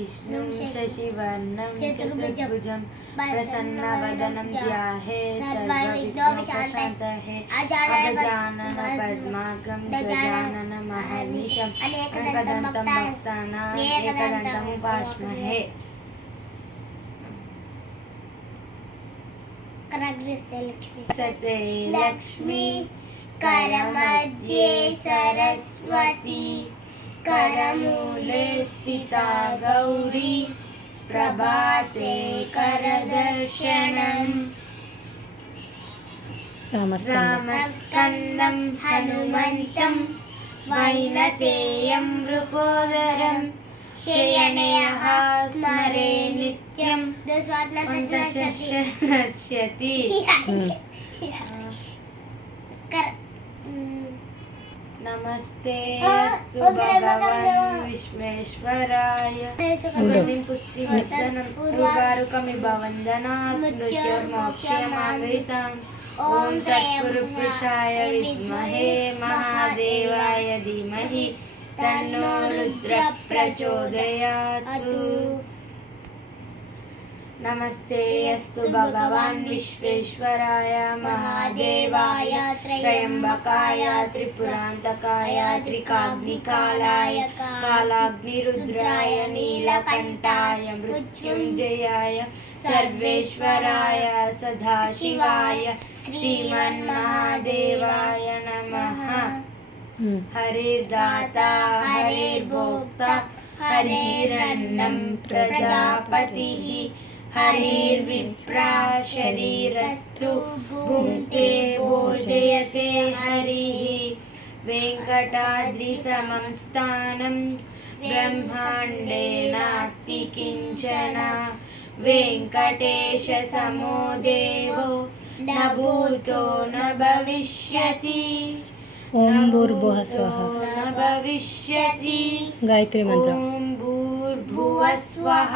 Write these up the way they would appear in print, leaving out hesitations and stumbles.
विष्णुं शशिवर्णं चतुर्भुजं प्रसन्नवदनं ध्याये सर्वविघ्नोपशान्तये अगजानन पद्मार्गं गजानन महर्निशम् एकदन्तं भक्तानां एकदन्तम् उपास्महे। सते लक्ष्मी करमध्ये सरस्वती करमूले स्थिता गौरी प्रभाते करदर्शनम्। रामस्कन्दं हनुमन्तं वैनतेयं मृगोदरं शयनयः स्मरे नित्यं नश्यति। नमस्ते अस्तु भगवान् विश्वेश्वराय सुगन्धिं पुष्टिवर्धनं उर्वारुकमिव वन्दनात् मृत्युर्मोक्षयमामृताम्। ॐ तत्पुरुषाय विद्महे महादेवाय धीमहि तन्नो रुद्रः प्रचोदयात्। नमस्ते अस्तु भगवान् विश्वेश्वराय महादेवाय त्र्यम्बकाय त्रिपुरान्तकाय त्रिकाग्निकालाय कालाग्निरुद्राय नीलकण्ठाय मृत्युञ्जयाय सर्वेश्वराय सदाशिवाय श्रीमन्महादेवाय नमः। हरिर्दाता हरिर्भोक्ता हरिरन्नं प्रजापतिः हरिर्विप्रा शरीरस्तु भुङ्क्ते भोजयते हरिः। वेङ्कटाद्रिसमं स्थानं ब्रह्माण्डे नास्ति किञ्चन वेङ्कटेशसमो देवो न भूतो न भविष्यति। ओम भूर्भुवः स्वः न भविष्यति। गायत्री मंत्र। ओम भूर्भुवः स्वः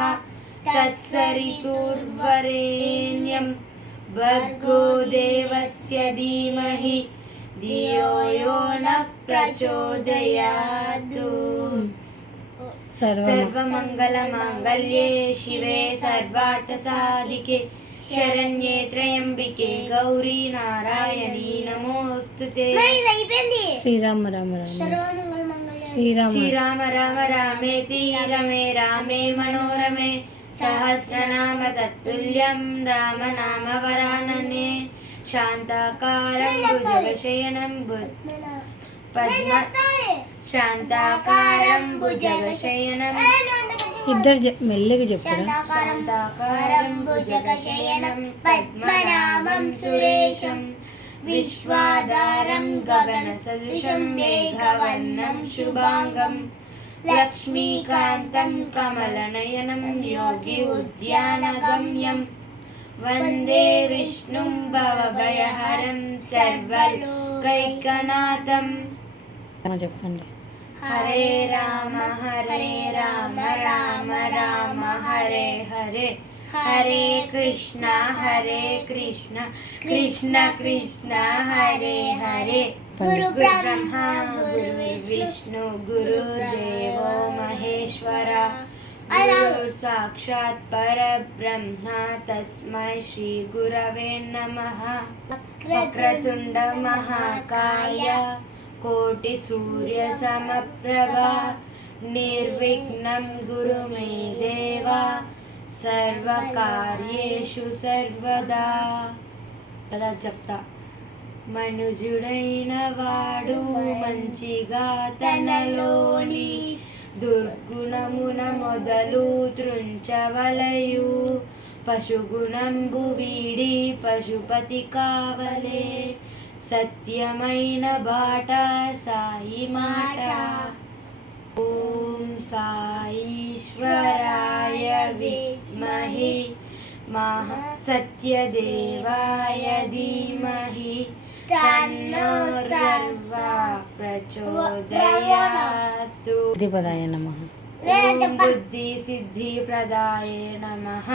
तत्सवितुर्वरेण्यं भर्गो देवस्य धीमहि धियो यो नः प्रचोदयात्। सर्वमङ्गलमाङ्गल्ये शिवे सर्वार्थसाधिके शरण्ये त्र्यंबिके गौरी नारायणी नमोस्तुते। श्रीराम राम राम श्रीराम राम रामेति रमे रामे मनोरमे सहस्रनाम तत्तुल्यं राम नाम वरानने। शान्ताकारं भुजगशयनं शान्ताकारं भुजगशयनं इधर మెల్లగా చెప్పురా। शान्ताकारं भुजगशयनं पद्मनाभं सुरेशं विश्वाधारं गगनसदृशं मेघवर्णं शुभांगं लक्ष्मीकान्तं कमलनयनं योगी उद्यानगम्यं वन्दे विष्णुं भवभयहरं सर्वलोकैकनाथं। చెప్పండి। हरे राम राम राम हरे हरे हरे कृष्ण कृष्ण कृष्ण हरे हरे। गुरु ब्रह्मा गुरु विष्णु गुरुदेवो महेश्वर गुरुर् साक्षात् परब्रह्म तस्मै श्री गुरवे नमः। वक्रतुंड महाकाय कोटि सूर्य समप्रभा निर्विघ्नं गुरु मे देवा सर्वकार्येषु सर्वदा। అలా చెప్తా। మనుజుడైన వాడు మంచిగా తనలోని దుర్గుణమున మొదలు త్రుంచవలయు పశుగుణంబు వీడి పశుపతి కావలే సత్యమైన బాట సాయి మాట। ఓం సాయీశ్వరాయ విద్మహి సత్యదేవాయ ధీమహి తన్నో సర్వ ప్రచోదయాత్। బుద్ధిపదాయ నమః। ఓం బుద్ధి సిద్ధి ప్రదాయ నమః।